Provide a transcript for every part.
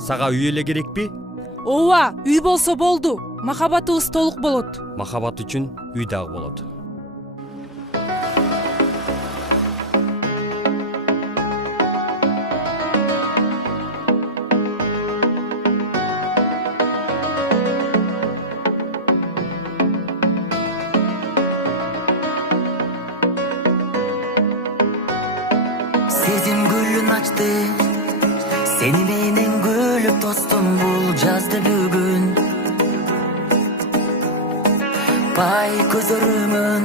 Сага үй эле керекпи? Ооба, үй болсо болду. Махабатыбыз толук болот. Махабат үчүн үй дагы болот. Сезим гүлүн ачты, сени менен күлүп тостум бул жазды бүгүн. Пай көзөрүмөн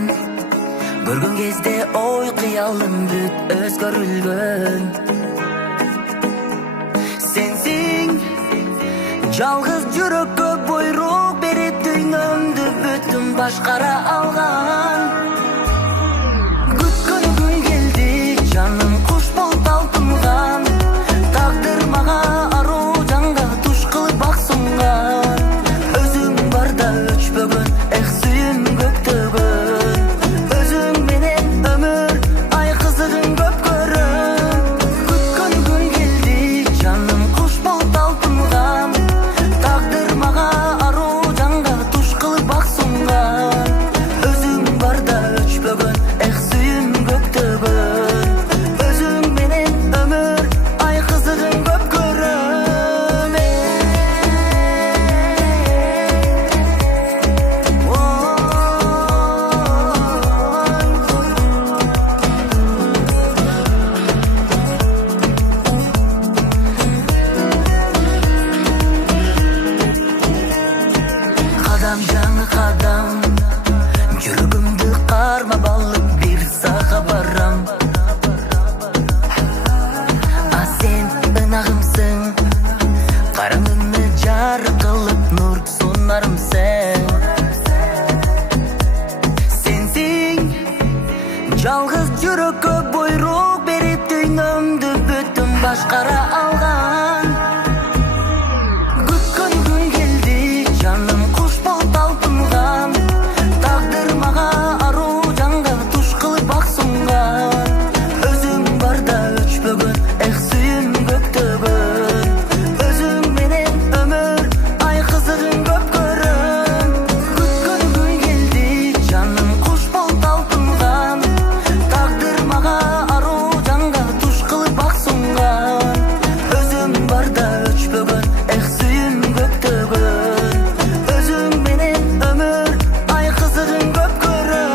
көргөн кезде ой кыялым бүт өзгөрүлгөн. Сенсиң жалгыз жүрөккө буйрук берип дүйнөмдү бүтүн башкара алган. Күткөн күн келди, жаным куш болуп талпынган. Тагдыр мага аруу жанга туш кылып бак сунган. Өзүң барда өчпөгөн, эх сүйүм көктөгөн. Өзүң менен өмүр ай кызыгын көп көрөм. Күткөн күн келди, жаным куш болуп талпынган. Тагдыр мага аруу жанга туш кылып бак сунган. Өзүң барда өчпөгөн, эх сүйүм көктөгөн. Өзүң менен өмүр ай кызыгын көп көрөм. Кадам жаңы кадам, жүрөгүмдү карма балып бир сага барам. А сен ынагымсың, караңгыны жарык кылып нур сунарымсың. Сенсиң жалгыз жүрөккө буйрук берип дүйнөмдү бүтүн башкара алган. Күткөн күн келди, жаным куш болуп талпынган. Тагдыр мага аруу жанга туш кылып бак сунган. Өзүң барда өчпөгөн, эх сүйүм көктөгөн. Өзүң менен өмүр ай кызыгын көп көрөм. Күткөн күн келди, жаным куш болуп талпынган. Тагдыр мага аруу жанга туш кылып бак сунган. Өзүң барда өчпөгөн, эх сүйүм көктөгөн. Өзүң менен өмүр ай кызыгын көп көрөм.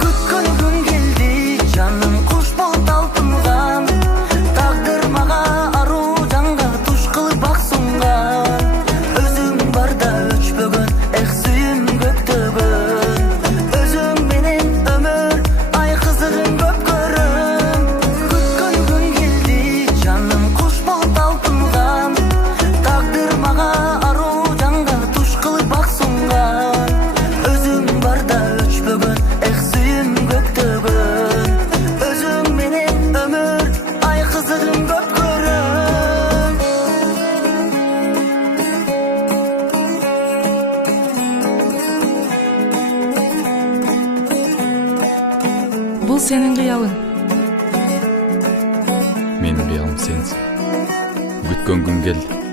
Күткөн күн келди, жаным куш болуп талпынган. Тагдыр мага аруу жанга туш кылып бак сунган. Өзүң барда өчпөгөн, эх сүйүм көктөгөн. Өзүң менен өмүр ай кызыгын көп көрөм. Күткөн күн келди, жаным куш болуп талпынган. Тагдыр мага аруу жанга туш кылып бак сунган. Өзүң барда өчпөгөн, эх сүйүм көктөгөн. Өзүң менен өмүр ай кызыгын көп көрөм. Бул сенин кыялың. Менин кыялым сенсиң. Күткөн күн келди.